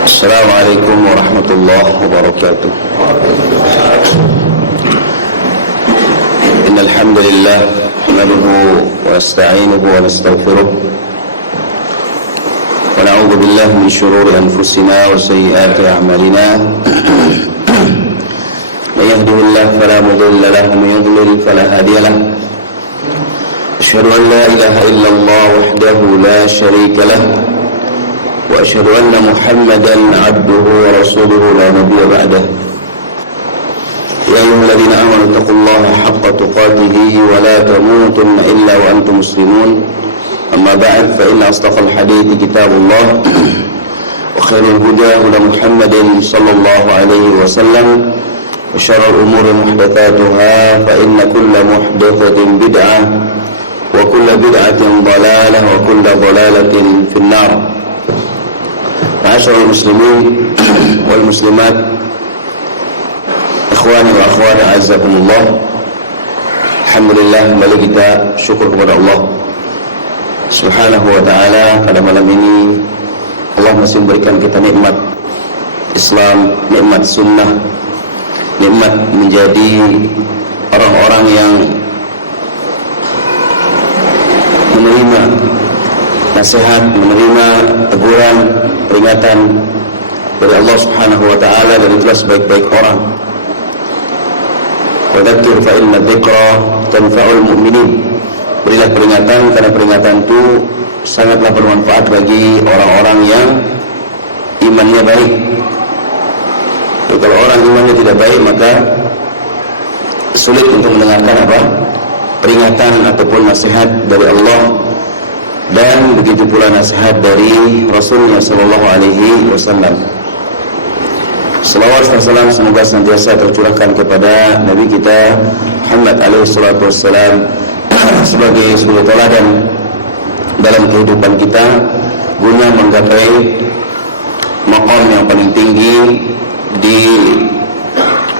Assalamualaikum warahmatullahi wabarakatuh. Innal hamdalillah nahmaduhu wa nasta'inuhu wa nastaghfiruh wa na'udzu billahi min shururi anfusina wa sayyiati a'malina. Man yahdihillahu fala mudilla lahu wa man yudlil fala hadiya lahu. Asyhadu an la ilaha illallah wahdahu la syarika lahu وأشهد أن محمدا عبده ورسوله لا نبي بعده يا أيها الذين آمنوا اتقوا الله حق تقاته ولا تموتن إلا وأنتم مسلمون أما بعد فإن أصدق الحديث كتاب الله وخير الهدى هدى محمد صلى الله عليه وسلم وشر الأمور محدثاتها فإن كل محدثة بدعة وكل بدعة ضلالة وكل ضلالة في النار. Ma'asyiral muslimin wal muslimat, ikhwani wa akhwati azzakumullah. Alhamdulillah, kembali kita syukur kepada Allah Subhanahu wa ta'ala. Pada malam ini Allah masih memberikan kita nikmat Islam, nikmat sunnah, nikmat menjadi orang-orang yang menerima nasihat, menerima teguran, peringatan dari Allah Subhanahu wa ta'ala, dan itulah sebaik-baik orang. Wa dzakir fa inna dzikra tanfa'ul mu'minin. Berilah peringatan karena peringatan itu sangatlah bermanfaat bagi orang-orang yang imannya baik. Jadi kalau orang imannya tidak baik, maka sulit untuk mendengarkan peringatan ataupun nasihat dari Allah, dan begitu pula nasihat dari Rasulullah sallallahu alaihi wasallam. Selawat dan salam semoga senantiasa tercurahkan kepada Nabi kita Muhammad alaihi salatu wassalam sebagai suri teladan dalam kehidupan kita guna menggapai maqam yang paling tinggi di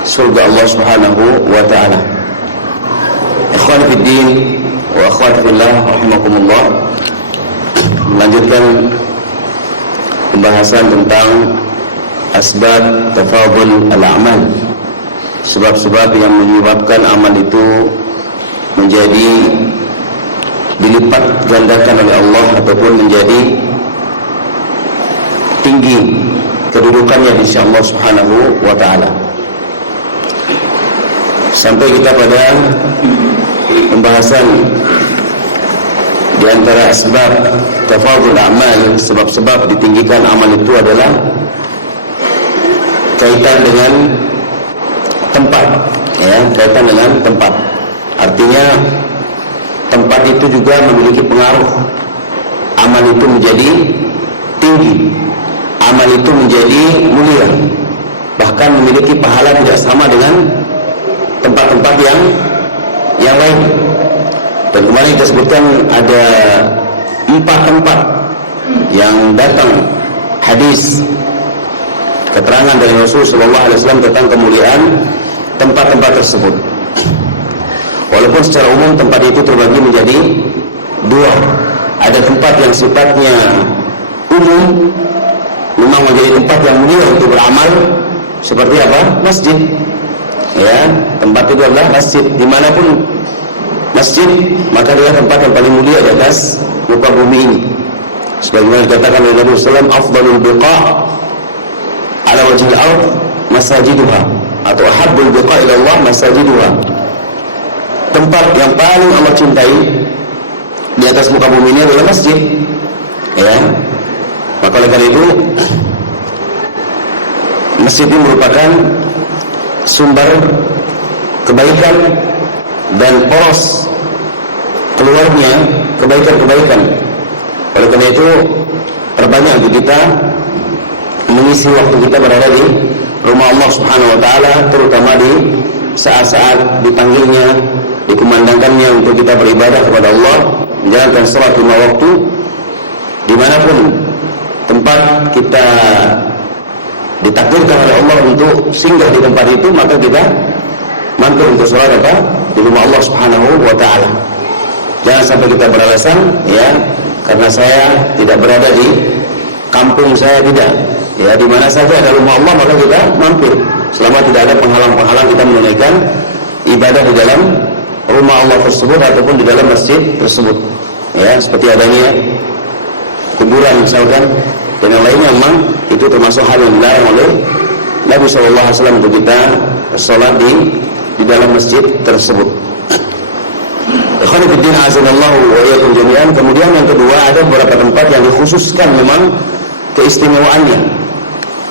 surga Allah Subhanahu wa taala. Ikhwan fid din wa akhwat fillah rahimakumullah. Melanjutkan pembahasan tentang asbab tafadhul al-a'mal, sebab-sebab yang menyebabkan amal itu menjadi dilipat gandakan oleh Allah ataupun menjadi tinggi kedudukannya di sisi Allah Subhanahu wa ta'ala. Sampai kita pada pembahasan di antara asbab tafadhul a'mal, sebab-sebab ditinggikan amal itu adalah kaitan dengan tempat, ya, kaitan dengan tempat. Artinya tempat itu juga memiliki pengaruh. Amal itu menjadi tinggi, amal itu menjadi mulia, bahkan memiliki pahala tidak sama dengan tempat-tempat yang lain. Dan kemarin kita sebutkan ada 4 tempat yang datang hadis keterangan dari Rasul sallallahu alaihi wasallam tentang kemuliaan tempat-tempat tersebut. Walaupun secara umum tempat itu terbagi menjadi 2. Ada tempat yang sifatnya umum, memang menjadi tempat yang mulia untuk beramal, seperti apa? Masjid. Ya, tempat itu adalah masjid. Dimanapun masjid, maka dia tempat yang paling mulia di atas muka bumi ini. Sebagaimana dikatakan oleh Nabi sallallahu alaihi wasallam, afdalul biqa' ala wajhil ard masajiduha, atau ahabbul biqa' ila Allah masajiduha. Tempat yang paling Allah cintai di atas muka bumi ini adalah masjid. Ya. Maka oleh karena itu masjid ini merupakan sumber kebaikan dan poros keluarnya kebaikan-kebaikan. Oleh karena itu perbanyak untuk kita mengisi waktu kita berada di rumah Allah Subhanahu wa ta'ala, terutama di saat-saat dipanggilnya, dikumandangkannya untuk kita beribadah kepada Allah, menjalankan salat 5 waktu. Dimanapun tempat kita ditakdirkan oleh Allah untuk singgah di tempat itu, maka kita mantul untuk sholat di rumah Allah Subhanahu wa ta'ala. Jangan sampai kita beralasan, ya, karena saya tidak berada di kampung saya, tidak, Ya, di mana saja ada rumah Allah maka kita mampir. Selama tidak ada penghalang-penghalang kita menunaikan ibadah di dalam rumah Allah tersebut ataupun di dalam masjid tersebut. Ya, seperti adanya kuburan misalkan dan yang lainnya, memang itu termasuk hal yang dilarang oleh Nabi SAW untuk kita sholat di dalam masjid tersebut. Ikhwanifiddin azanallahu wa iyyakum jami'an. Kemudian yang kedua, ada beberapa tempat yang dikhususkan memang keistimewaannya.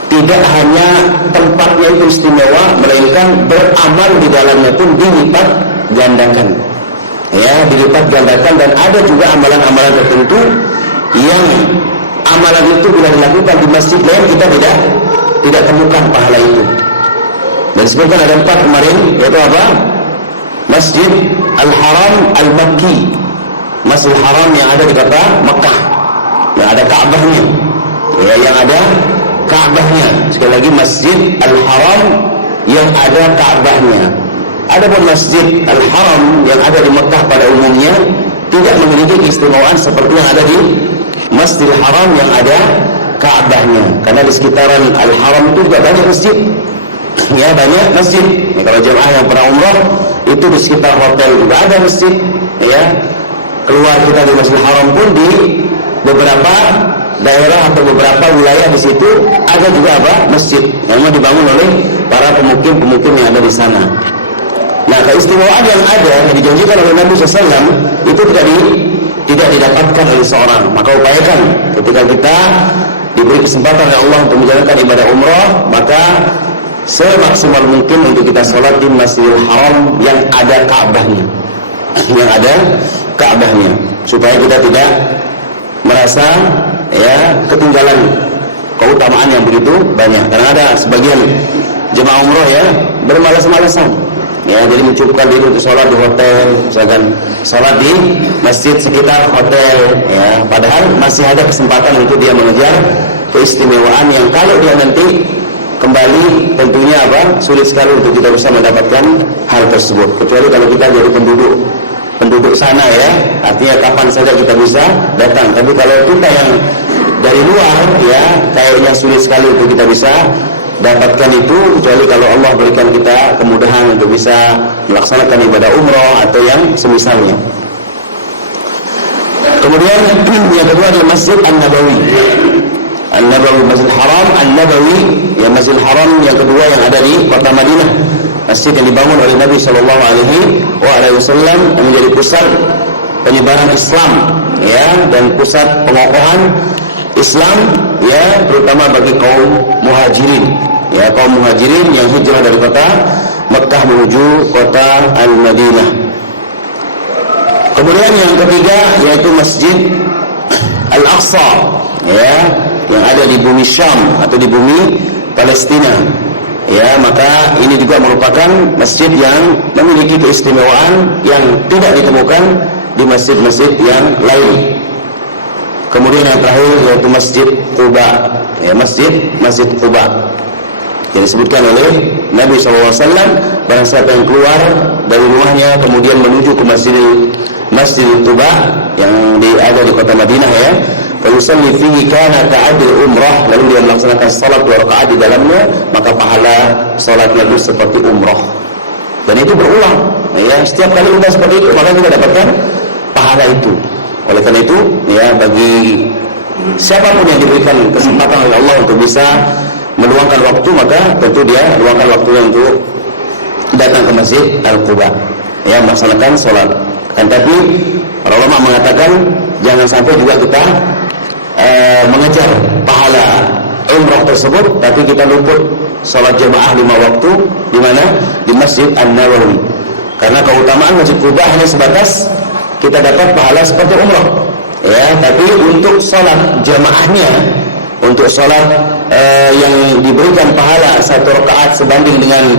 Tidak hanya tempatnya itu istimewa, melainkan beramal di dalamnya pun dilipat gandakan. Ya, dilipat gandakan, dan ada juga amalan-amalan tertentu yang amalan itu bila dilakukan di masjid lain kita tidak temukan pahala itu. Dan sebutkan ada 4 kemarin, yaitu apa? Masjid Al-Haram Al-Makki, Masjidil Haram yang ada di kota Mekah, yang ada Ka'bahnya, ya, yang ada Ka'bahnya. Sekali lagi, Masjid Al-Haram yang ada Ka'bahnya. Adapun Masjid Al-Haram yang ada di Mekah pada umumnya tidak memiliki keistimewaan seperti yang ada di Masjidil Haram yang ada Ka'bahnya. Karena di sekitaran Al-Haram itu juga banyak masjid. Ya, banyak masjid. Ya, kalau jemaah yang pernah umrah, itu di sekitar hotel juga ada masjid. Ya, keluar kita di Masjidil Haram pun di beberapa daerah atau beberapa wilayah di situ ada juga apa? Masjid yang dibangun oleh para pemukim-pemukim yang ada di sana. Nah, keistimewaan yang ada yang dijanjikan oleh Nabi SAW itu tidak didapatkan oleh seorang. Maka upayakan ketika kita diberi kesempatan oleh Allah untuk menjalankan ibadah umrah, maka semaksimal mungkin untuk kita sholat di Masjidil Haram yang ada Ka'bahnya, yang ada Ka'bahnya, supaya kita tidak merasa ya ketinggalan keutamaan yang begitu banyak. Karena ada sebagian jemaah umrah ya bermalas-malasan, ya, jadi mencukupkan diri untuk sholat di hotel, misalkan sholat di masjid sekitar hotel, ya, padahal masih ada kesempatan untuk dia mengejar keistimewaan yang kalau dia nanti kembali tentunya apa? Sulit sekali untuk kita bisa mendapatkan hal tersebut. Kecuali kalau kita jadi penduduk sana, ya, artinya kapan saja kita bisa datang. Tapi kalau kita yang dari luar, ya, kayaknya sulit sekali untuk kita bisa dapatkan itu, kecuali kalau Allah berikan kita kemudahan untuk bisa melaksanakan ibadah umrah atau yang semisalnya. Kemudian yang kedua adalah Masjid An-Nabawi. An-Nabawi, Masjidil Haram An-Nabawi, ya, Masjidil Haram yang kedua yang ada di kota Madinah. Masjid yang dibangun oleh Nabi SAW yang menjadi pusat penyebaran Islam, ya, dan pusat pengokohan Islam, ya, terutama bagi kaum muhajirin, ya, kaum muhajirin yang hijrah dari kota Mekah menuju kota Al-Madinah. Kemudian yang ketiga yaitu Masjid Al-Aqsa, ya, yang ada di bumi Syam atau di bumi Palestina. Ya, maka ini juga merupakan masjid yang memiliki keistimewaan yang tidak ditemukan di masjid-masjid yang lain. Kemudian yang terakhir yaitu Masjid Quba, ya, Masjid Quba yang disebutkan oleh Nabi SAW, barang siapa yang keluar dari rumahnya kemudian menuju ke Masjid Quba yang ada di kota Madinah, ya, yusalli fihi kana ka'adil umrah, lalu dia melaksanakan salat 2 rakaat di dalamnya, maka pahala salatnya itu seperti umrah. Dan itu berulang, ya, setiap kali kita seperti itu maka kita dapatkan pahala itu. Oleh karena itu, ya, bagi siapapun yang diberikan kesempatan oleh Allah untuk bisa meluangkan waktu, maka tentu dia luangkan waktunya untuk datang ke Masjid Al-Quba, ya, melaksanakan salat. Kan tapi para ulama mengatakan jangan sampai juga kita mengejar pahala umrah tersebut tapi kita luput salat jamaah 5 waktu di mana? Di Masjid An-Nabawi. Karena keutamaan Masjid Quba hanya sebatas kita dapat pahala seperti umrah, ya, tapi untuk salat jamaahnya, untuk salat yang diberikan pahala 1 rakaat sebanding dengan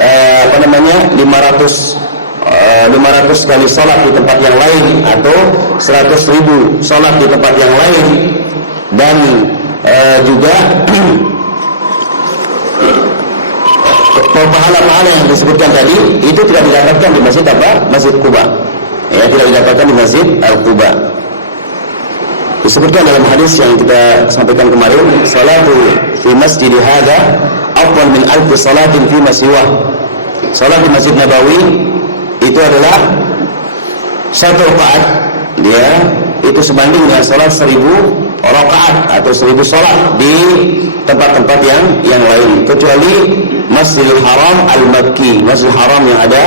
500 kali salat di tempat yang lain atau 100.000 salat di tempat yang lain, dan juga pahala-pahala yang disebutkan tadi itu tidak didapatkan di Masjid apa? Masjid Quba, ya, tidak didapatkan di Masjid Al-Quba. Disebutkan dalam hadis yang kita sampaikan kemarin, salatu fi masjid hadza afdal min alf salatin fi ma siwah. Salat di Masjid Nabawi itu adalah satu rakaat, dia itu sebanding dengan salat 1000 rakaat atau 1000 salat di tempat-tempat yang lain, kecuali Masjidil Haram Al-Makki, Masjidil Haram yang ada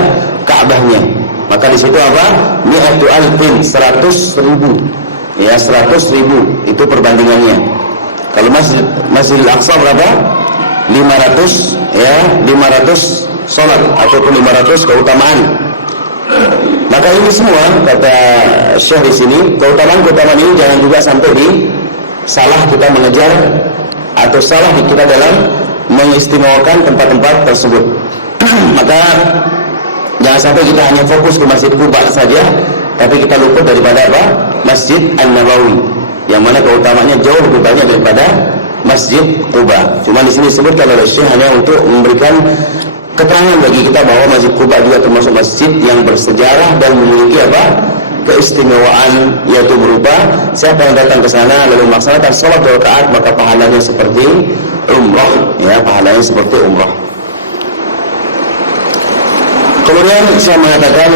Ka'bahnya. Maka di situ apa? Mi'atu alfin, 100.000. Ya, 100.000 itu perbandingannya. Kalau Masjidil Aqsa berapa? 500, ya, 500 salat ataupun 500 keutamaan. Maka ini semua kata Syekh di sini, keutamaan ini jangan juga sampai salah kita mengejar atau salah kita dalam mengistimewakan tempat-tempat tersebut. Maka jangan sampai kita hanya fokus ke Masjid Quba saja, tapi kita luput daripada apa? Masjid An-Nabawi, yang mana keutamaannya jauh lebih banyak daripada Masjid Quba. Cuma di sini disebutkan oleh Syekh hanya untuk memberikan keterangan bagi kita bahwa Masjid Quba juga termasuk masjid yang bersejarah dan memiliki apa? Keistimewaan, yaitu berupa siapa yang datang ke sana lalu melaksanakan salat 2 rakaat maka pahalanya seperti umrah, ya, pahalanya seperti umrah. Kemudian saya mengatakan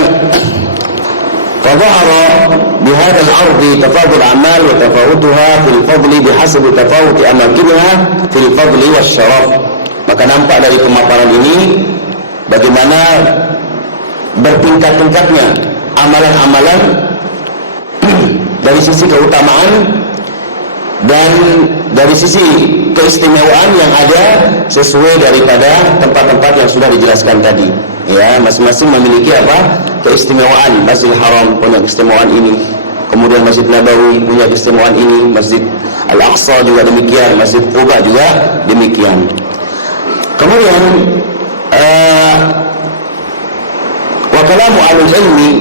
fadhahara bihadha al-ardi tafadul amal wa tafawutuha fil fadli bihasab tafawuti amakinha fil fadli wasyaraf. Maka nampak dari pemaparan ini bagaimana bertingkat-tingkatnya amalan-amalan dari sisi keutamaan dan dari sisi keistimewaan yang ada sesuai daripada tempat-tempat yang sudah dijelaskan tadi. Ya, masing-masing memiliki apa? Keistimewaan. Masjidil Haram punya keistimewaan ini, kemudian Masjid Nabawi punya keistimewaan ini, Masjid Al-Aqsa juga demikian, Masjid Quba juga demikian. Kemudian wa kalamu ahlul ilmi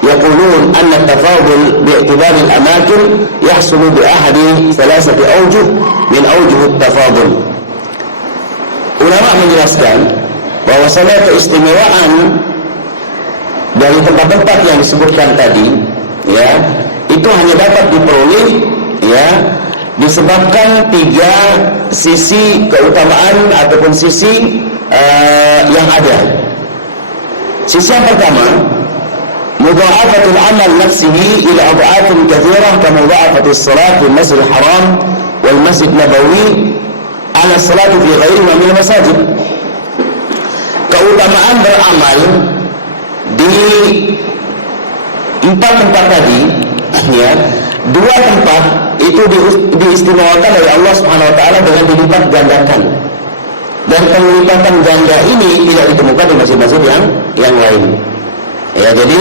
yaqulun anna at-tafadul bi'tibari al-amakin yahsulu bi ahadi thalathati awjuh min awjuh at-tafadul. Ulama menjelaskan bahwasanya keistimewaan dari tempat-tempat yang disebutkan tadi, ya, itu hanya dapat diperoleh, ya, disebabkan 3 sisi keutamaan ataupun sisi yang ada. Sisi yang pertama, mudha'afatul amal nafsihi ila adha'atin katsirah kama mudha'afatus salat fil Masjidil Haram wal Masjid Nabawi ala salati fi ghairihi min al-masajid. Keutamaan beramal di 4 tempat tadi, ya, 2 tempat itu diistimewakan oleh Allah Subhanahu wa taala dengan dilipat gandakan. Dan penglipatan ganda ini tidak ditemukan di masjid-masjid yang lain. Ya, jadi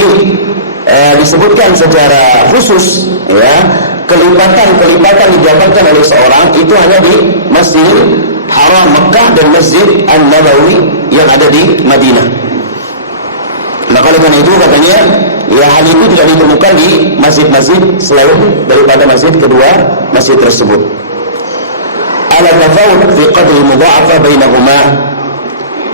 disebutkan secara khusus, ya, kelipatan didapatkan oleh seorang itu hanya di Masjid Haram Mekah dan Masjid An-Nabawi yang ada di Madinah. Maka oleh karena itu katanya, ya, hal itu tidak ditemukan di masjid-masjid selain daripada masjid kedua masjid tersebut. Ala tafawut fi qadri mudha'afa bainahuma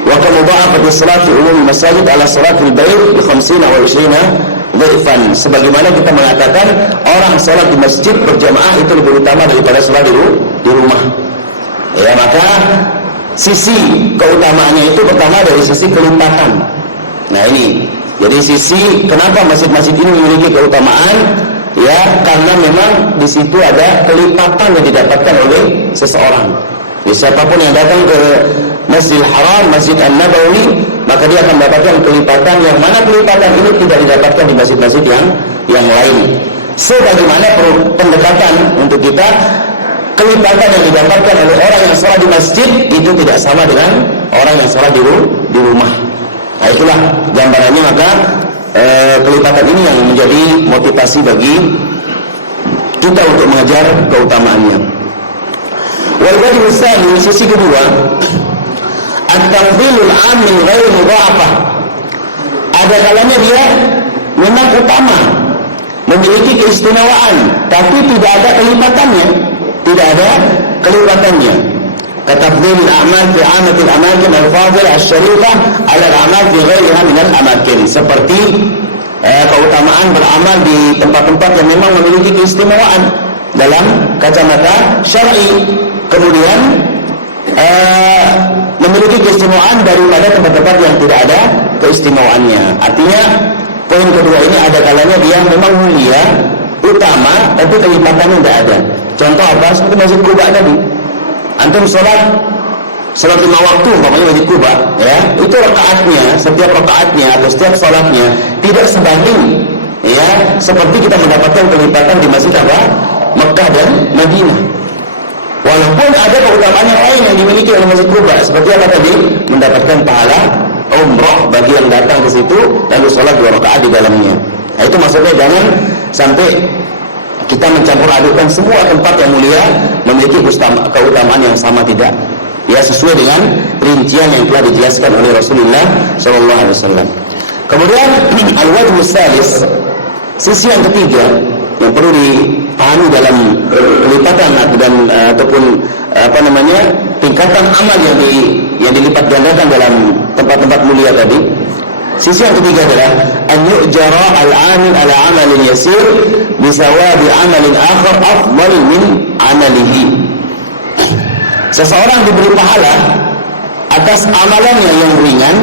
wa ka mudha'afati salat fi umum masajid ala salat fil bait bi 50 wa 20 dhifan. Sebagaimana kita mengatakan orang salat di masjid berjamaah itu lebih utama daripada salat di rumah. Ya, maka sisi keutamaannya itu pertama dari sisi kelipatan. Nah, ini jadi sisi kenapa masjid-masjid ini memiliki keutamaan, ya, karena memang di situ ada kelipatan yang didapatkan oleh seseorang. Jadi siapapun yang datang ke Masjidil Haram, Masjid An-Nabawi, maka dia akan mendapatkan kelipatan yang mana kelipatan ini tidak didapatkan di masjid-masjid yang lain. Sebagaimana pendekatan untuk kita, kelipatan yang didapatkan oleh orang yang sholat di masjid itu tidak sama dengan orang yang sholat di rumah. Nah, itulah gambarannya. Maka kelipatan ini yang menjadi motivasi bagi kita untuk mengejar keutamaannya. Wal wajh tsani, sisi kedua, at-tafdhilul 'am min ghairi mudha'afah. Ada kalanya dia memang utama, memiliki keistimewaan, tapi tidak ada kelipatannya, tidak ada kelipatannya. Katafdhilul a'mal fi 'amatil amakin al-fadil asy-syarifah 'ala al-a'mal fi ghairiha min al-amakin. Seperti keutamaan beramal di tempat-tempat yang memang memiliki keistimewaan, dalam kacamata syar'i, kemudian memiliki keistimewaan daripada tempat-tempat yang tidak ada keistimewaannya. Artinya poin kedua ini ada kalanya dia memang mulia, utama, tapi kelipatannya tidak ada. Contoh apa? Seperti Masjid Quba tadi. Antum sholat 5 waktu, umpamanya Masjid Quba, ya, itu rakaatnya, setiap rakaatnya atau setiap sholatnya tidak sebanding, ya, seperti kita mendapatkan kelipatan di Masjid apa? Mekah dan Madinah. Walaupun ada keutamaan yang lain yang dimiliki oleh Masjid Quba, seperti apa tadi? Mendapatkan pahala umrah bagi yang datang ke situ lalu sholat 2 rakaat di dalamnya. Nah, itu maksudnya jangan sampai kita mencampur adukan semua tempat yang mulia memiliki keutamaan yang sama, tidak. Ya, sesuai dengan rincian yang telah dijelaskan oleh Rasulullah SAW. Kemudian al-wajh salis, sisi yang ketiga yang perlu dipahami dalam kelipatan dan ataupun tingkatan amal yang dilipat gandakan dalam tempat-tempat mulia tadi. Sisi yang ketiga adalah an yu'jara al-'amil ala 'amalin yasir bisawabi 'amalin akhar afdal min 'amalihi. Seseorang diberi pahala atas amalannya yang ringan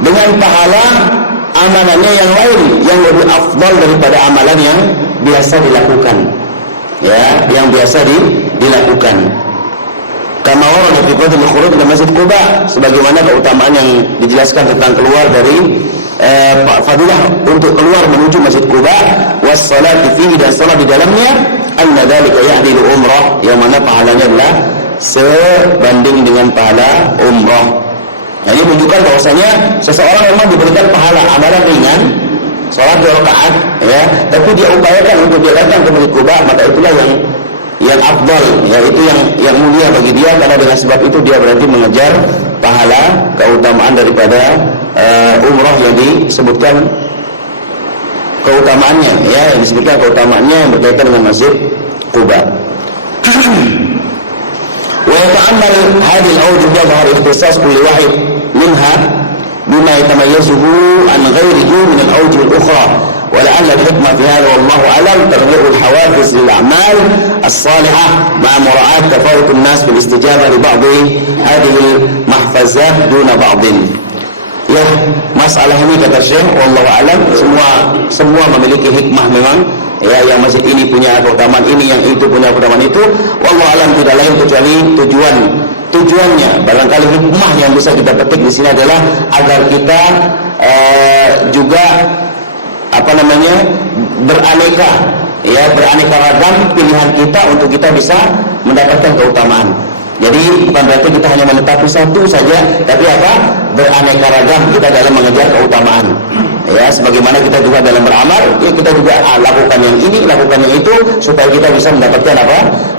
dengan pahala amalannya yang lain yang lebih afdal daripada amalan yang biasa dilakukan. Ya, yang biasa dilakukan. Kama warada fi fadl khuruj ila Masjid Quba, sebagaimana keutamaan yang dijelaskan tentang keluar dari fadilah untuk keluar menuju Masjid Quba, was salati fihi, dan salat di dalamnya, anna dzalika ya'dilu umrah, yang mana pahalanya adalah sebanding dengan pahala umrah. Jadi menunjukkan bahwasanya seseorang memang diberikan pahala amalan ringan, salat 2 rakaat, ya, tapi dia upayakan untuk dia datang ke Masjid Quba, maka itulah yang afdal, yaitu yang mulia bagi dia, karena dengan sebab itu dia berarti mengejar pahala keutamaan daripada umrah yang disebutkan keutamaannya, ya, yang disebutkan keutamaannya yang berkaitan dengan Masjid Quba. Wa yata'ammal hadhihi al-awjuh yadhhar ikhtisas kulli wahid minha bima yatamayyazuhu an ghayrihi min al-awjuh al-ukhra. ولعل الحكمة في هذا والله أعلم تغيير الحوافز للأعمال الصالحة مع مراعاة تفاوت الناس في الاستجابة لبعض هذه المحفزات دون بعض. Ya, masalah ini kata Syekh, wallahu a'lam, semua memiliki hikmah memang. Ya, yang masjid ini punya keutamaan ini, yang itu punya keutamaan itu. Wallahu a'lam, tidak lain kecuali tujuannya. Barangkali hikmah yang bisa kita petik di sini adalah agar kita juga beraneka ragam pilihan kita untuk kita bisa mendapatkan keutamaan. Jadi bukan berarti kita hanya menetapi satu saja, tapi beraneka ragam kita dalam mengejar keutamaan. Ya, sebagaimana kita juga dalam beramal, ya kita juga lakukan yang ini, lakukan yang itu, supaya kita bisa mendapatkan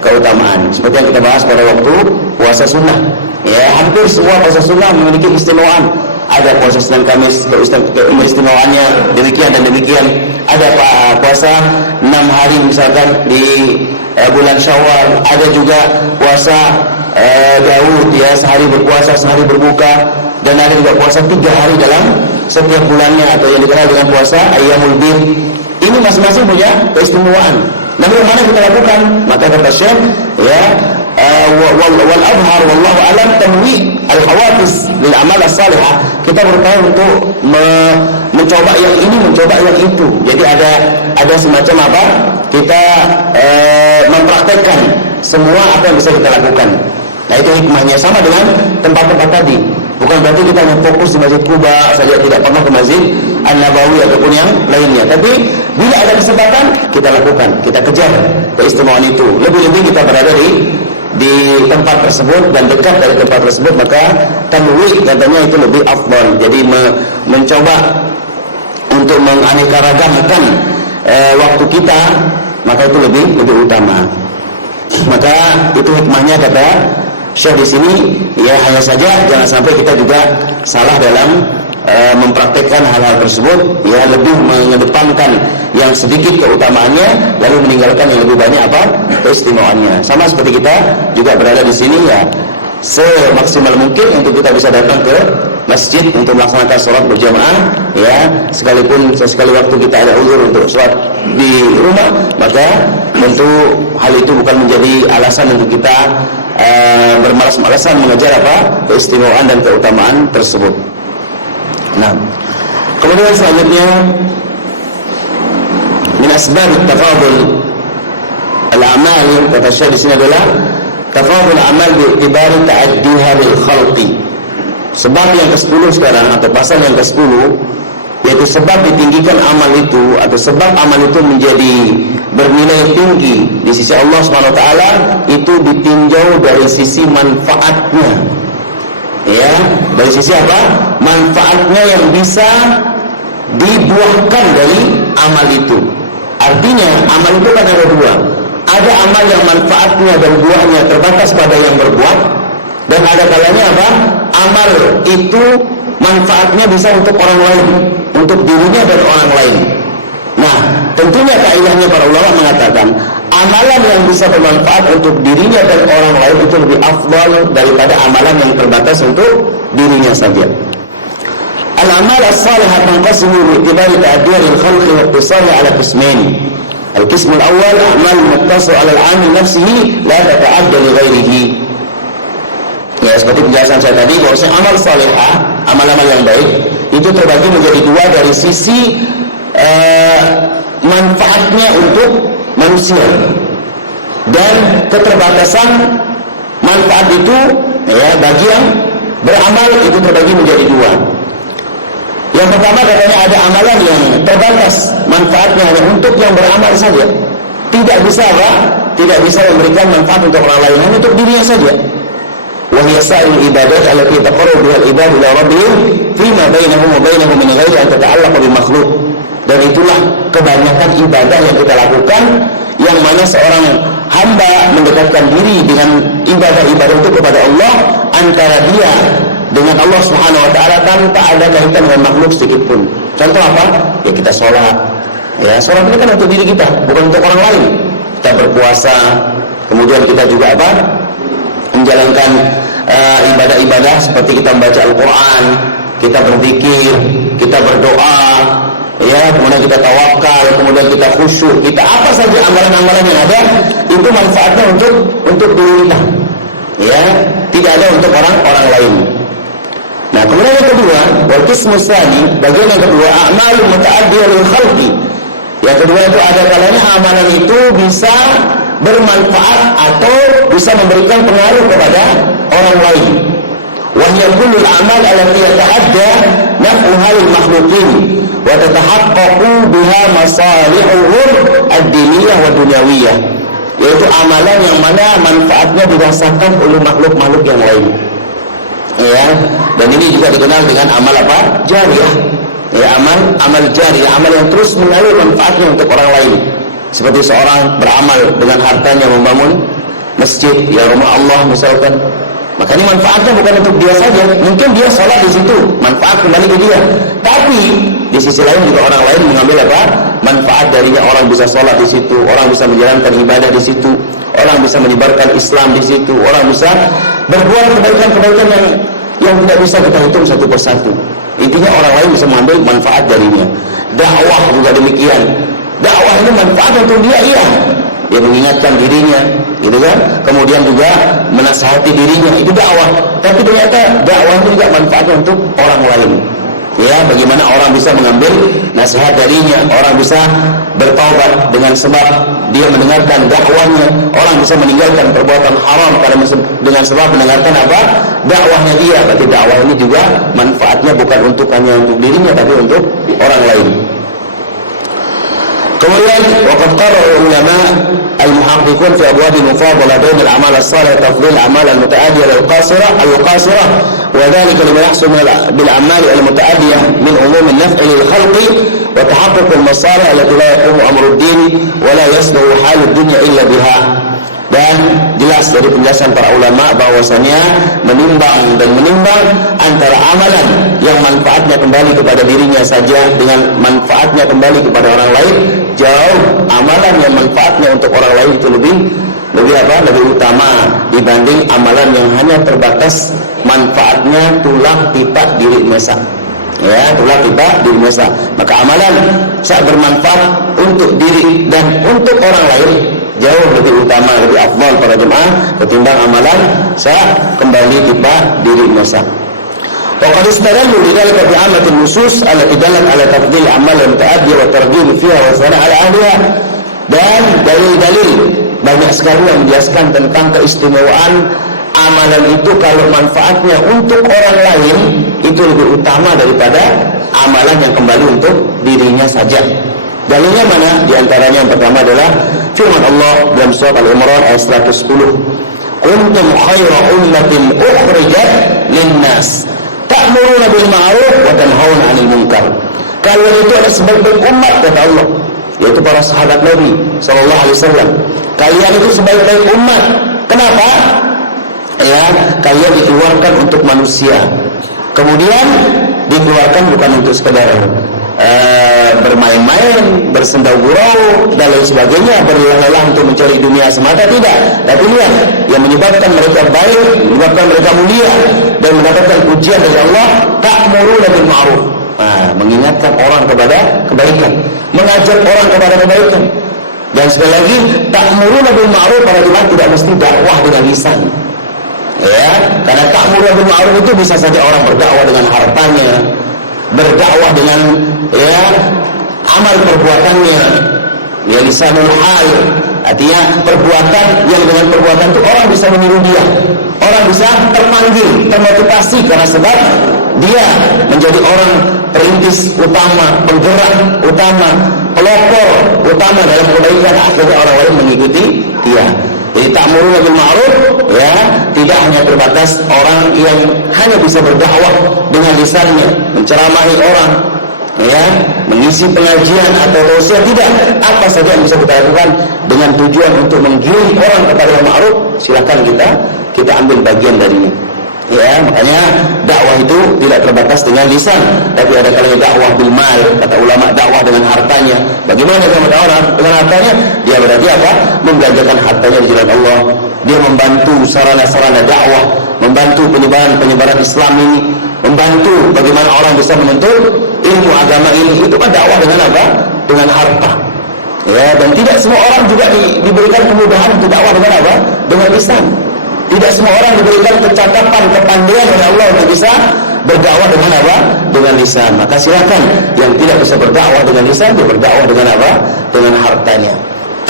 keutamaan. Seperti yang kita bahas pada waktu puasa sunnah. Ya, hampir semua puasa sunnah memiliki keistimewaan. Ada puasa Senin Kamis, keistimewaannya demikian dan demikian. Ada puasa 6 hari misalkan di bulan Syawal. Ada juga puasa Daud, ya, sehari berpuasa, sehari berbuka. Dan ada juga puasa 3 hari dalam setiap bulannya, atau yang dikenal dengan puasa Ayyamul Bid. Ini masing-masing punya keistimewaan. Namun mana kita lakukan? Maka kata Syekh, ya, wal abhar wallahu alam tanwi al hawafiz lil amal as-salihah. Kita berupaya untuk mencoba yang ini, mencoba yang itu. Jadi ada semacam kita mempraktekkan semua apa yang bisa kita lakukan. Nah, itu hikmahnya. Sama dengan tempat-tempat tadi. Bukan berarti kita hanya fokus di Masjid Quba saja, tidak pernah ke Masjid An-Nabawi ataupun yang lainnya. Tapi bila ada kesempatan, kita lakukan, kita kejar keistimewaan itu. Lebih-lebih kita berada di tempat tersebut dan dekat dari tempat tersebut, maka tanwi katanya itu lebih afdal. Jadi mencoba untuk menganeka-ragamkan waktu kita, maka itu lebih utama. Maka itu hikmahnya kata Syekh di sini, ya, hanya saja jangan sampai kita juga salah dalam mempraktekkan hal-hal tersebut, ya, lebih mengedepankan yang sedikit keutamaannya lalu meninggalkan yang lebih banyak keistimewaannya. Sama seperti kita juga berada di sini, ya, semaksimal mungkin untuk kita bisa datang ke masjid untuk melaksanakan sholat berjamaah, ya, sekalipun sesekali waktu kita ada uzur untuk sholat di rumah, maka tentu hal itu bukan menjadi alasan untuk kita bermalas-malasan mengejar keistimewaan dan keutamaan tersebut. Nah, kemudian selanjutnya min asbab tafadul al-amal, kata Syekh di sini adalah tafadul amal bi'tibari ta'addiha lil khalqi. Sebab yang ke-10 sekarang, atau pasal yang ke-10, yaitu sebab ditinggikan amal itu, atau sebab amal itu menjadi bernilai tinggi di sisi Allah SWT, itu ditinjau dari sisi manfaatnya, ya, dari sisi apa? Manfaatnya yang bisa dibuahkan dari amal itu. Artinya amal itu kan ada dua. Ada amal yang manfaatnya dan buahnya terbatas pada yang berbuat, dan ada kalanya apa? Amal itu manfaatnya bisa untuk orang lain, untuk dirinya dan orang lain. Nah, tentunya kaidahnya para ulama mengatakan amalan yang bisa bermanfaat untuk dirinya dan orang lain itu lebih afdal daripada amalan yang terbatas untuk dirinya saja. Al-amal as-salihah tanqasimu bi'tibari ta'diyah lil khalqi wa ittisali ala qismain. Al-qism al-awwal a'mal muttasil 'ala al-'amil nafsihi la tata'adda li ghairihi. Ya, seperti penjelasan saya tadi, bahwa amal salihah, amal-amal yang baik itu terbagi menjadi dua dari sisi manfaatnya untuk manusia, dan keterbatasan manfaat itu, ya, bagi yang beramal itu terbagi menjadi dua. Yang pertama katanya ada amalan yang terbatas manfaatnya hanya untuk yang beramal saja, tidak bisa tidak bisa memberikan manfaat untuk orang lain, hanya untuk dirinya saja. Wa hiya sa'il ibadat allati taqarrabu biha al-ibadu ila rabbihim fima bainahum wa bainahu min ghairi an tata'allaq bil makhluq. Dan itulah kebanyakan ibadah yang kita lakukan, yang mana seorang hamba mendekatkan diri dengan ibadah-ibadah itu kepada Allah, antara dia dengan Allah Subhanahu wa taala tanpa ada kaitan dengan makhluk sedikit pun. Contoh apa? Ya, kita sholat. Ya, sholat ini kan untuk diri kita, bukan untuk orang lain. Kita berpuasa, kemudian kita juga apa? Menjalankan ibadah-ibadah seperti kita membaca Al-Quran, kita berzikir, kita berdoa, ya, kemudian kita tawakal, kemudian kita khusyuk, kita apa saja amalan-amalan yang ada itu manfaatnya untuk diri kita, ya, tidak ada untuk orang lain. Nah, kemudian yang kedua, wal qismu tsani, bagian yang kedua, a'malun muta'addiyah lil khalqi. Yang kedua itu ada kalanya amalan itu bisa bermanfaat atau bisa memberikan pengaruh kepada orang lain. Wa hiya kullu al-a'mal allati yata'adda naf'uha lil makhluqin wa tatahaqqaqu biha masalihuhum ad-diniyah wa dunyawiyah. Yaitu amalan yang mana manfaatnya dirasakan oleh makhluk-makhluk yang lain. Ya, dan ini juga dikenal dengan amal apa? Jariyah. Ya, amal jariyah, amal yang terus mengalir manfaatnya untuk orang lain. Seperti seorang beramal dengan hartanya membangun masjid, ya, rumah Allah misalkan. Maka ini manfaatnya bukan untuk dia saja. Mungkin dia sholat di situ, manfaat kembali ke dia. Tapi di sisi lain juga orang lain mengambil apa? Manfaat darinya. Orang bisa sholat di situ, orang bisa menjalankan ibadah di situ, orang bisa menyebarkan Islam di situ, orang bisa berbuat kebaikan-kebaikan yang tidak bisa kita hitung satu persatu. Intinya orang lain bisa mengambil manfaat darinya. Dakwah juga demikian. Dakwah ini manfaat untuk dia, iya. Dia mengingatkan dirinya, gitu kan? Kemudian juga menasihati dirinya, itu dakwah. Tapi ternyata dakwah itu juga manfaatnya untuk orang lain. Ya, bagaimana orang bisa mengambil nasihat darinya, orang bisa bertaubat dengan sebab dia mendengarkan dakwahnya, orang bisa meninggalkan perbuatan haram karena dengan sebab mendengarkan apa? Dakwahnya dia. Berarti dakwah ini juga manfaatnya bukan hanya untuk dirinya, tapi untuk orang lain. Kemudian waqad qarrara ulama al-muhaqqiqun fi abwab al-mufadalah bain al-amal as-salih tafdhil al-amal al-muta'addiyah al-qasirah wa dhalika lima yahsul bil amal al-muta'addiyah min umum an-naf' lil khalqi wa tahaqquq al-masalih allati la yaqumu amru ad-din wa la yasluhu hal ad-dunya illa biha. Dan jelas dari penjelasan para ulama bahwasanya menimbang antara amalan yang manfaatnya kembali kepada dirinya saja dengan manfaatnya kembali kepada orang lain, jauh amalan yang manfaatnya untuk orang lain itu lebih lebih apa? Lebih utama dibanding amalan yang hanya terbatas manfaatnya tulak pipa diri mesa. Ya, tulak pipa diri mesa. Maka amalan saat bermanfaat untuk diri dan untuk orang lain jauh lebih utama, lebih afdal para jemaah ketimbang amalan saat kembali pipa diri mesa. وقد استدلوا لذلك بعامة النصوص التي دلت على تفضيل أعمال المتأدي والترغيب فيها والثناء على أهلها. Dan dalil-dalil banyak sekali yang menjelaskan tentang keistimewaan amalan itu kalau manfaatnya untuk orang lain itu lebih utama daripada amalan yang kembali untuk dirinya saja. Dalilnya mana? Di antaranya yang pertama adalah firman Allah dalam surat Al-Imran ayat 110. Kuntum khaira ummatin ukhrijat linnas ta'muruna bil ma'ruf wa tanhauna 'anil munkar. Kalian itu adalah sebaik-baik umat kata Allah, yaitu para sahabat Nabi sallallahu alaihi wasallam. Kalian itu sebaik-baik umat. Kenapa? Ya, kalian dikeluarkan untuk manusia. Kemudian dikeluarkan bukan untuk sekedar bermain-main, bersendau gurau dan lain sebagainya, berlelah-lelah untuk mencari dunia semata, tidak. Tapi lihat, yang menyebabkan mereka baik, menyebabkan mereka mulia dan mendapatkan pujian dari Allah, ta'muruna bil ma'ruf. Mengingatkan orang kepada kebaikan, mengajak orang kepada kebaikan. Dan sekali lagi, ta'muruna bil ma'ruf para jemaah tidak mesti dakwah dengan lisan. Ya, karena ta'muruna bil ma'ruf itu bisa saja orang berdakwah dengan hartanya, berdakwah dengan ya amal perbuatannya, ya lisanul hal, artinya perbuatan yang dengan perbuatan itu orang bisa meniru dia, orang bisa terpanggil, termotivasi karena sebab dia menjadi orang perintis utama, penggerak utama, pelopor utama dalam kebaikan, akhirnya orang lain mengikuti dia. Jadi ta'muruna bil ma'ruf ya tidak hanya terbatas orang yang hanya bisa berdakwah dengan lisannya, menceramahi orang, ya, mengisi pengajian atau tausiah, tidak. Apa saja yang bisa kita lakukan dengan tujuan untuk menggiring orang kepada ma'ruf, silakan kita ambil bagian darinya. Ya, makanya dakwah itu tidak terbatas dengan lisan, tapi ada kalanya dakwah bil mal, kata ulama, dakwah dengan hartanya. Bagaimana dengan dakwah dengan hartanya? Dia berarti apa? Membelanjakan hartanya di jalan Allah. Dia membantu sarana-sarana dakwah, membantu penyebaran Islam ini, membantu bagaimana orang bisa menuntut ilmu agama ini. Itu kan dakwah dengan apa? Dengan harta. Ya, dan tidak semua orang juga diberikan kemudahan untuk dakwah dengan apa? Dengan lisan. Tidak semua orang diberikan kecakapan, kepandaian oleh Allah untuk bisa berdakwah dengan apa? Dengan lisan. Maka silakan yang tidak bisa berdakwah dengan lisan, dia berdakwah dengan apa? Dengan hartanya.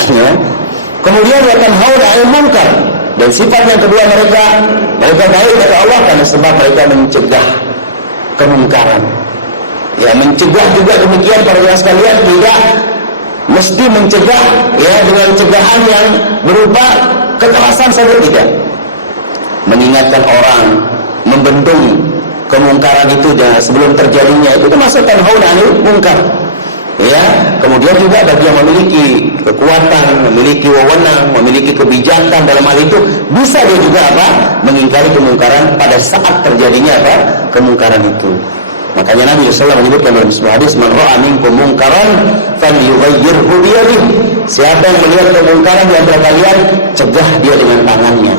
Ya. Kemudian akan haula 'anil munkar. Dan sifat yang kedua mereka baik kata Allah karena sebab mereka mencegah kemungkaran. Ya, mencegah juga demikian para jemaah sekalian, tidak mesti mencegah ya dengan cegahan yang berupa kekerasan saja, tidak. Mengingatkan orang, membendung kemungkaran itu sebelum terjadinya, itu termasuk tanhauna 'anil munkar. Ya, kemudian juga bagi yang memiliki kekuatan, memiliki wewenang, memiliki kebijakan dalam hal itu, bisa dia juga apa? Mengingkari kemungkaran pada saat terjadinya apa? Kemungkaran itu. Makanya Nabi SAW menyebutkan dalam sebuah hadis, "Man ra'a minkum munkaran falyughayyirhu bi yadihi." Siapa yang melihat kemungkaran di antara kalian, cegah dia dengan tangannya.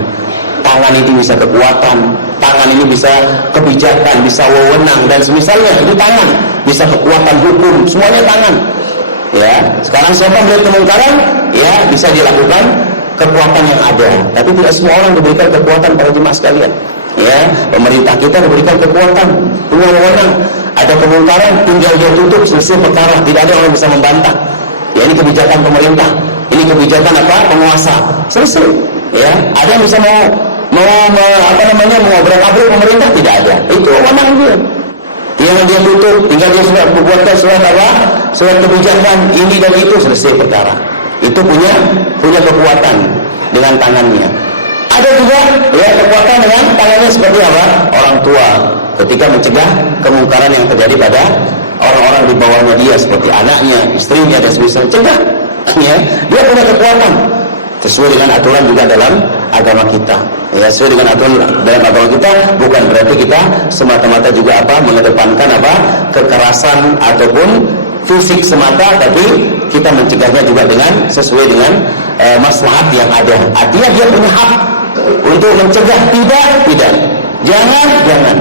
Tangan itu bisa kekuatan, tangan ini bisa kebijakan, bisa wewenang dan semisalnya. Itu tangan, bisa kekuatan hukum, semuanya tangan. Ya, sekarang siapa melihat kemungkaran, ya bisa dilakukan kekuatan yang ada. Tapi tidak semua orang diberikan kekuatan para jemaah sekalian. Ya, pemerintah kita diberikan kekuatan, punya wewenang. Ada kemungkaran, tinggal dia tutup, selesai perkara, tidak ada orang bisa membantah. Ya, ini kebijakan pemerintah, ini kebijakan apa? Penguasa, selesai. Ya, ada yang bisa mau obrak-abrik pemerintah, tidak ada. Itu wewenang dia. Tinggal dia tutup, tinggal dia sudah membuatkan surat apa? Surat kebijakan ini dan itu, selesai perkara. Itu punya kekuatan dengan tangannya. Ada juga ya kekuatan dengan tangannya seperti apa? Orang tua ketika mencegah kemungkaran yang terjadi pada orang-orang di bawahnya dia, seperti anaknya, istrinya dan sebagainya, cegah. Ya, dia punya kekuatan sesuai dengan aturan juga dalam agama kita. Ya, sesuai dengan aturan dalam agama kita, bukan berarti kita semata-mata juga apa? Mengedepankan apa? Kekerasan ataupun fisik semata, tapi kita mencegahnya juga dengan sesuai dengan maslahat yang ada. Artinya dia punya hak untuk mencegah tidak. Jangan.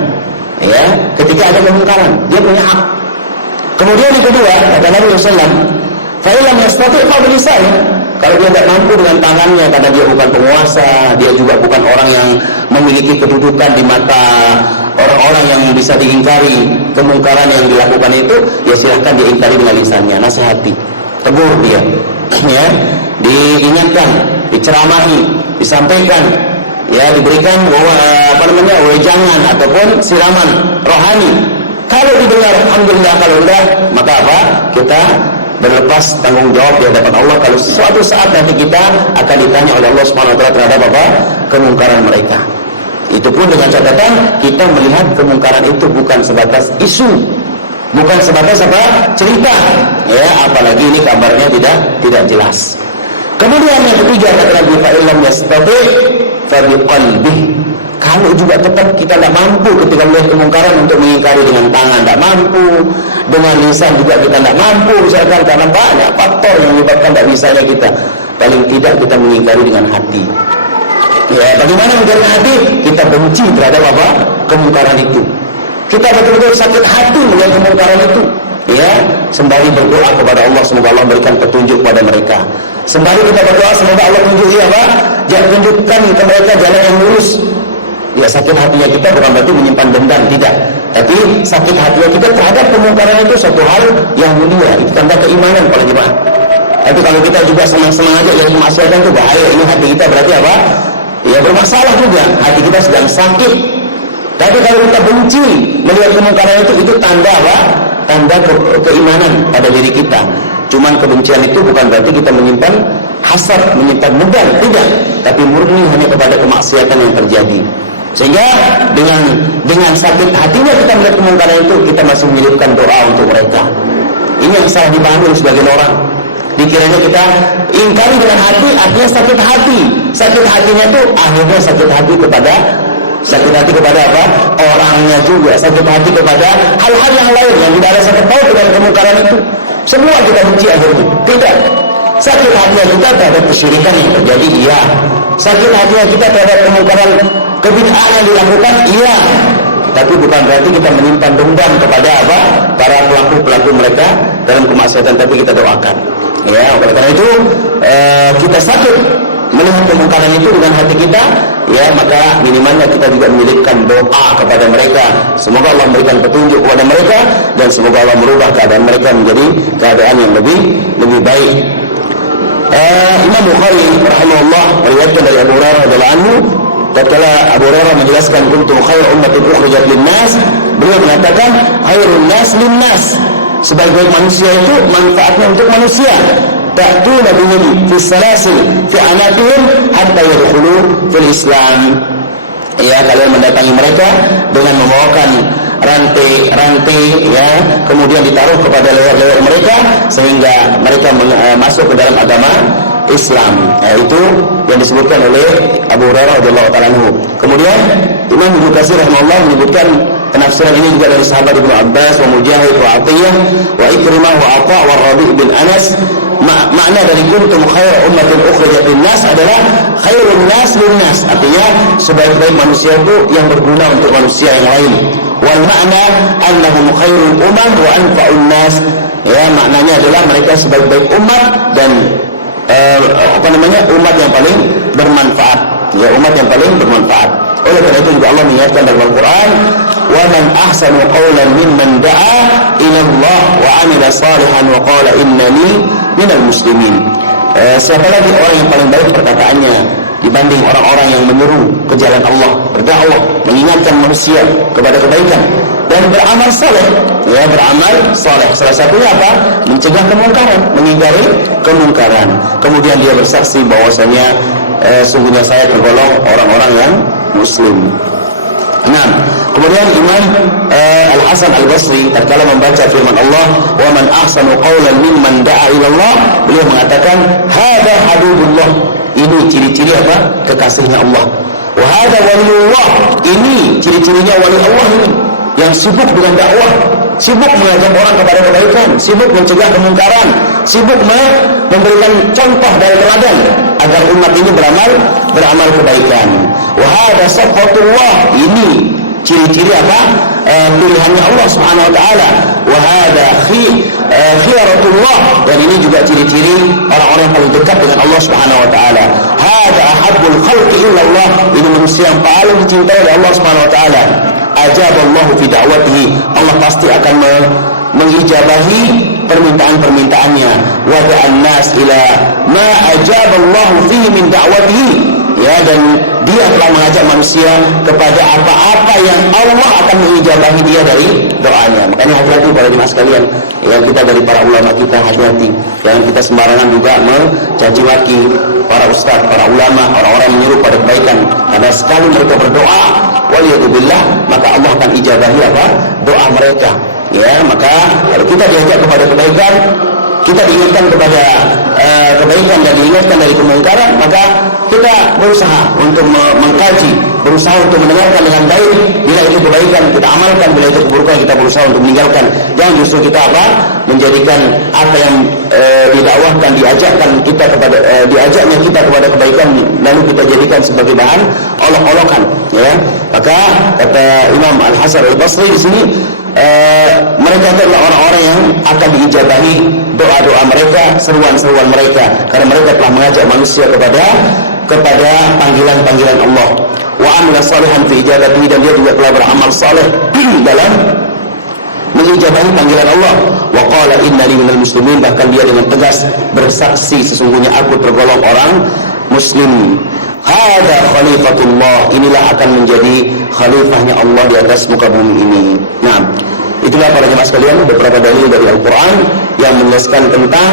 Ya, ketika ada kemungkaran, dia punya hak. Kemudian yang kedua, kata Nabi SAW, fa'ilam yastati' fa bilisan. Kalau dia tidak mampu dengan tangannya karena dia bukan penguasa, dia juga bukan orang yang memiliki kedudukan di mata orang-orang yang bisa diingkari kemungkaran yang dilakukan itu, ya silahkan dia ingkari dengan lisannya, nasihati, tegur dia, ya, diingatkan, diceramahi, disampaikan, ya, diberikan wejangan ataupun siraman rohani. Kalau didengar, alhamdulillah. Kalau enggak, maka apa? Kita berlepas tanggung jawab di hadapan Allah kalau suatu saat nanti kita akan ditanya oleh Allah Subhanahu wa taala terhadap apa? Kemungkaran mereka. Itu pun dengan catatan kita melihat kemungkaran itu bukan sebatas isu, bukan sebatas apa? Cerita, ya, apalagi ini kabarnya tidak jelas. Kemudian yang ketiga kata Nabi fa'ilam yastati' fa biqalbihi. Kalau juga tetap kita tidak mampu ketika melihat kemungkaran untuk mengingkari dengan tangan, tidak mampu, dengan lisan juga kita tidak mampu, misalkan karena banyak faktor yang menyebabkan tidak bisanya kita. Paling tidak kita mengingkari dengan hati. Ya, bagaimana mengingkari hati? Kita benci terhadap apa? Kemungkaran itu. Kita betul-betul sakit hati melihat kemungkaran itu. Ya, sembari berdoa kepada Allah semoga Allah berikan petunjuk kepada mereka. Sembari kita berdoa semoga Allah tunjuki apa? Tunjukkan ke mereka jalan yang lurus. Ya, sakit hatinya kita bukan berarti menyimpan dendam, tidak. Tapi sakit hatinya kita terhadap kemungkaran itu suatu hal yang mulia. Itu tanda keimanan para jemaah. Tapi kalau kita juga senang-senang aja yang kemaksiatan itu bahaya. Ini hati kita berarti apa? Ya bermasalah juga. Hati kita sedang sakit. Tapi kalau kita benci melihat kemungkaran itu tanda apa? Tanda keimanan pada diri kita. Cuman kebencian itu bukan berarti kita menyimpan hasad, menyimpan dendam, tidak. Tapi murni hanya kepada kemaksiatan yang terjadi. Sehingga dengan sakit hatinya kita melihat kemungkaran itu, kita masih mengirimkan doa untuk mereka. Ini yang salah dipahami oleh sebagian orang. Dikiranya kita ingkari dengan hati, artinya sakit hati. Sakit hatinya itu akhirnya sakit hati kepada apa? Orangnya juga. Sakit hati kepada hal-hal yang lain yang tidak ada sakit tahu dengan kemungkaran itu. Semua kita benci akhirnya. Tidak. Sakit hatinya kita terhadap kesyirikan yang terjadi, iya. Sakit hatinya kita terhadap kemungkaran kebid'ahan yang dilakukan, iya. Tapi bukan berarti kita menyimpan dendam kepada apa? Para pelaku-pelaku mereka dalam kemaksiatan, tapi kita doakan. Ya, oleh karena itu kita sakit melihat kemungkaran itu dengan hati kita, ya, maka minimalnya kita juga menjadikan doa kepada mereka. Semoga Allah memberikan petunjuk kepada mereka dan semoga Allah merubah keadaan mereka menjadi keadaan yang lebih baik. Imam Bukhari rahimahullah meriwayatkan dari Abu Hurairah radhiyallahu anhu, tatkala Abu Hurairah menjelaskan kuntum khairu ummatin ukhrijat lin-nas, beliau mengatakan khairun nas lin-nas, sebaik-baik manusia itu manfaatnya untuk manusia. Ta'tuna bihim fi salasil fi anatihim hatta yadkhulu fil Islam. Ya, kalian mendatangi mereka dengan membawakan rantai-rantai, ya, kemudian ditaruh kepada leher-leher mereka sehingga mereka masuk ke dalam agama Islam. Itu yang disebutkan oleh Abu Hurairah radhiyallahu ta'ala anhu. Kemudian Imam Ibnu Katsir rahimahullah menyebutkan penafsiran ini juga dari sahabat Ibnu Abbas wa Mujahid wa Atiyah wa Ikrimah wa Atha wa Rabi' bin Anas. Makna dari kuntum khairu ummatin ukhrijat lin-nas adalah khairun nas lin-nas, artinya sebaik-baik manusia itu yang berguna untuk manusia yang lain. Wal makna annahum khairul umam wa anfa'un nas, ya, maknanya adalah mereka sebaik-baik umat dan umat yang paling bermanfaat, ya, umat yang paling bermanfaat. Oleh karena itu juga Allah mengingatkan dalam Al-Quran, wa man ahsanu qawlan mimman da'a ila Allah wa 'amila salihan wa qala innani minal muslimin. Siapa lagi orang yang paling baik perkataannya dibanding orang-orang yang menyeru ke jalan Allah, berdakwah, mengingatkan manusia kepada kebaikan dan beramal saleh, ya, beramal saleh. Salah satunya apa? Mencegah kemungkaran, mengingkari kemungkaran. Kemudian dia bersaksi bahwasanya sungguhnya saya tergolong orang-orang yang muslim. Nah, kemudian Imam Al-Hasan Al-Basri tatkala membaca firman Allah, "Wa man ahsanu qawlan mimman da'a ila Allah", beliau mengatakan, "Hada habibullah", ini ciri-ciri apa? Kekasihnya Allah. "Wa hada waliyullah", ini ciri-cirinya wali Allah ini, yang sibuk dengan dakwah, sibuk mengajak orang kepada kebaikan, sibuk mencegah kemungkaran, sibuk memberikan contoh dari teladan. agar umat ini beramal kebaikan. Wa hadza safatullah, ini ciri-ciri apa? Pilihannya Allah Subhanahu wa taala. Wa hadza khiyaratullah, dan ini juga ciri-ciri orang-orang yang paling dekat dengan Allah Subhanahu wa taala. Hadza ahabbul khalqi illa Allah, ini manusia yang paling dicintai oleh Allah Subhanahu wa taala. Ajaballahu fi da'watihi, Allah pasti akan mengijabahi permintaan-permintaannya. Wa da'an nas ila ma ajaballahu fihi min da'watihi, ya, dan dia telah mengajak manusia kepada apa-apa yang Allah akan mengijabahi dia dari doanya. Makanya hati-hati para jemaah sekalian, ya, kita dari para ulama kita hati-hati, jangan kita sembarangan juga mencaci maki para ustaz, para ulama, orang-orang yang menyuruh pada kebaikan, karena sekali mereka berdoa waliyadzubillah, maka Allah akan ijabahi apa? Doa mereka. Ya, maka kalau kita diajak kepada kebaikan, kita diingatkan kepada kebaikan dan diingatkan dari kemungkaran, maka kita berusaha untuk mengkaji, berusaha untuk mendengarkan dengan baik. Bila itu kebaikan kita amalkan, bila itu keburukan kita berusaha untuk meninggalkan. Jangan justru kita apa? Menjadikan apa yang didakwahkan, diajaknya kita kepada kebaikan, lalu kita jadikan sebagai bahan olok-olokan, ya. Maka kata Imam Al-Hasan Al-Basri di sini, mereka adalah orang-orang yang akan diijabahi doa-doa mereka, seruan-seruan mereka, karena mereka telah mengajak manusia kepada panggilan-panggilan Allah. Wa amila salihan fi ijabatihi, dan dia juga telah beramal saleh dalam mengijabahi panggilan Allah. Wa qala innani minal muslimin, bahkan dia dengan tegas bersaksi, sesungguhnya aku tergolong orang muslim. Hada khalifatullah, inilah akan menjadi khalifahnya Allah di atas muka bumi ini. Nah, itulah para jemaah sekalian beberapa dalil dari Al-Quran yang menjelaskan tentang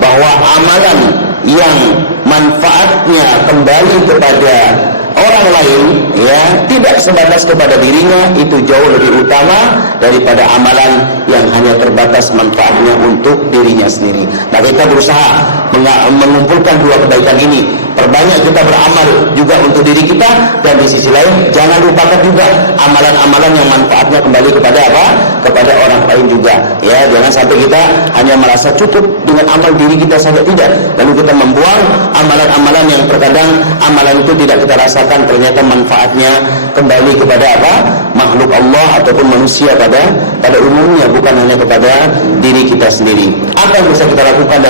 bahwa amalan yang manfaatnya kembali kepada orang lain, ya, tidak sebatas kepada dirinya, itu jauh lebih utama daripada amalan yang hanya terbatas manfaatnya untuk dirinya sendiri. Nah, kita berusaha mengumpulkan dua kebaikan ini. Perbanyak kita beramal juga untuk diri kita, dan di sisi lain jangan lupakan juga amalan-amalan yang manfaatnya kembali kepada apa? Kepada orang lain juga. Ya, jangan sampai kita hanya merasa cukup dengan amal diri kita saja, tidak. Lalu kita membuang amalan-amalan yang terkadang amalan itu tidak kita rasakan ternyata manfaatnya kembali kepada apa? Makhluk Allah ataupun manusia pada umumnya, bukan hanya kepada diri kita sendiri. Apa yang bisa kita lakukan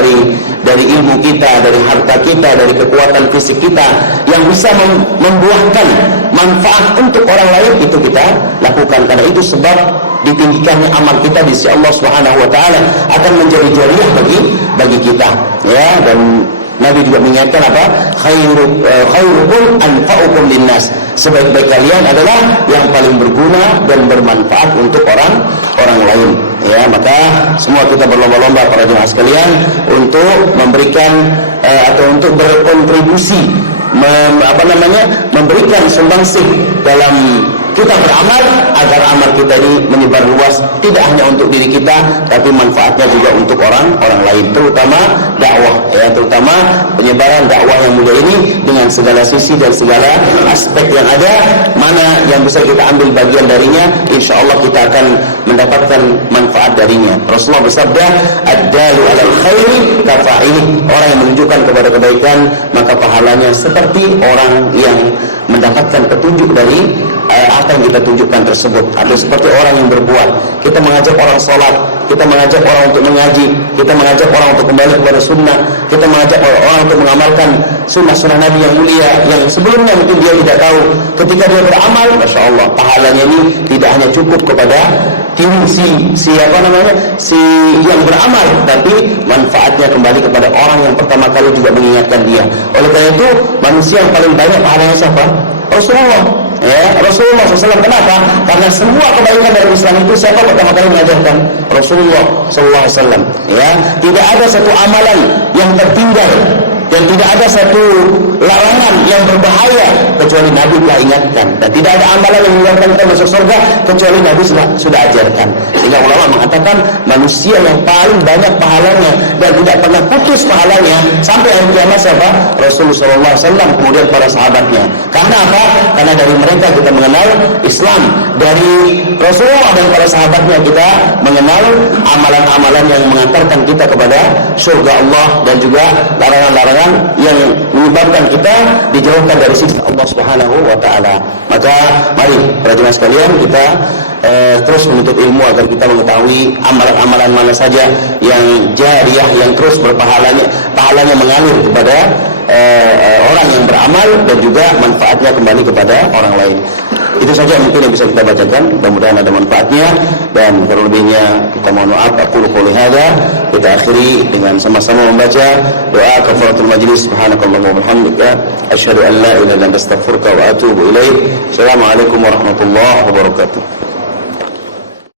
dari ilmu kita, dari harta kita, dari kekuatan fisik kita yang bisa membuahkan manfaat untuk orang lain, itu kita lakukan, karena itu sebab ditinggikannya amal kita di sisi Allah Subhanahu wa taala akan menjadi jariah bagi kita, ya. Dan Nabi juga mengingatkan apa? Khairukum anfa'ukum linnas, sebaik-baik kalian adalah yang paling berguna dan bermanfaat untuk orang lain, ya. Maka semua kita berlomba-lomba para jemaah sekalian untuk memberikan atau untuk berkontribusi, memberikan sumbangsih dalam kita beramal agar amal kita ini menyebar luas, tidak hanya untuk diri kita, tapi manfaatnya juga untuk orang lain, terutama dakwah, ya, terutama penyebaran dakwah yang mulia ini dengan segala sisi dan segala aspek yang ada. Mana yang bisa kita ambil bagian darinya, insya Allah kita akan mendapatkan manfaat darinya. Rasulullah bersabda, ad-dalu 'alal khairi kafa'ilih, orang yang menunjukkan kepada kebaikan maka pahalanya seperti orang yang mendapatkan petunjuk dari apa yang kita tunjukkan tersebut, atau seperti orang yang berbuat. Kita mengajak orang sholat, kita mengajak orang untuk mengaji, kita mengajak orang untuk kembali kepada sunnah, kita mengajak orang untuk mengamalkan sunnah-sunnah Nabi yang mulia yang sebelumnya mungkin dia tidak tahu. Ketika dia beramal, Masya Allah, pahalanya ini tidak hanya cukup kepada si yang beramal, tapi manfaatnya kembali kepada orang yang pertama kali juga mengingatkan dia. Oleh karena itu, manusia yang paling banyak pahalanya siapa? Rasulullah. Ya, Rasulullah SAW. Kenapa? Karena semua kebaikan dari Islam itu siapa pertama kali mengajarkan? Rasulullah SAW. Ya, tidak ada satu amalan yang tertinggal dan tidak ada satu larangan yang berbahaya kecuali Nabi telah ingatkan, dan tidak ada amalan yang mengeluarkan kita masuk surga kecuali Nabi sudah ajarkan. Sehingga ulama mengatakan manusia yang paling banyak pahalanya dan tidak pernah putus pahalanya sampai hari kiamat siapa? Rasulullah SAW, kemudian para sahabatnya. Karena apa? Karena dari mereka kita mengenal Islam, dari Rasulullah dan para sahabatnya kita mengenal amalan-amalan yang mengantarkan kita kepada surga Allah, dan juga larangan-larangan barang yang menyebabkan kita dijauhkan dari siksa Allah Subhanahu wa taala. Maka mari para jemaah sekalian, kita terus menuntut ilmu agar kita mengetahui amalan-amalan mana saja yang jariyah, yang terus pahalanya mengalir kepada orang yang beramal dan juga manfaatnya kembali kepada orang lain. Itu saja mungkin yang bisa kita bacakan, mudah-mudahan ada manfaatnya, dan kalau lebihnya kita mohon maaf. Aku qouli hadza, kita akhiri dengan sama-sama membaca doa kafaratul majlis. Subhanakallahumma wa bihamdika asyhadu an la ilaha illa anta astaghfiruka wa atubu ilaik. Assalamualaikum warahmatullahi wabarakatuh.